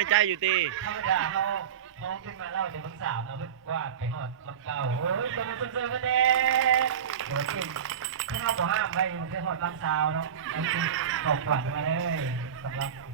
ายใจอยู่ตี ธรรมดาเขาห้องขึ้นมาเล่าเดี๋ยวมึงสาวเราวาดไปหอดมันเก่าเฮ้ยตัวมันเจอกันแน่โดนจริงข้างนอกบ่ห้ามไปมันจะหอดลำซาวเนาะอันนี้ขอบขวัญมาเลยสำหรับ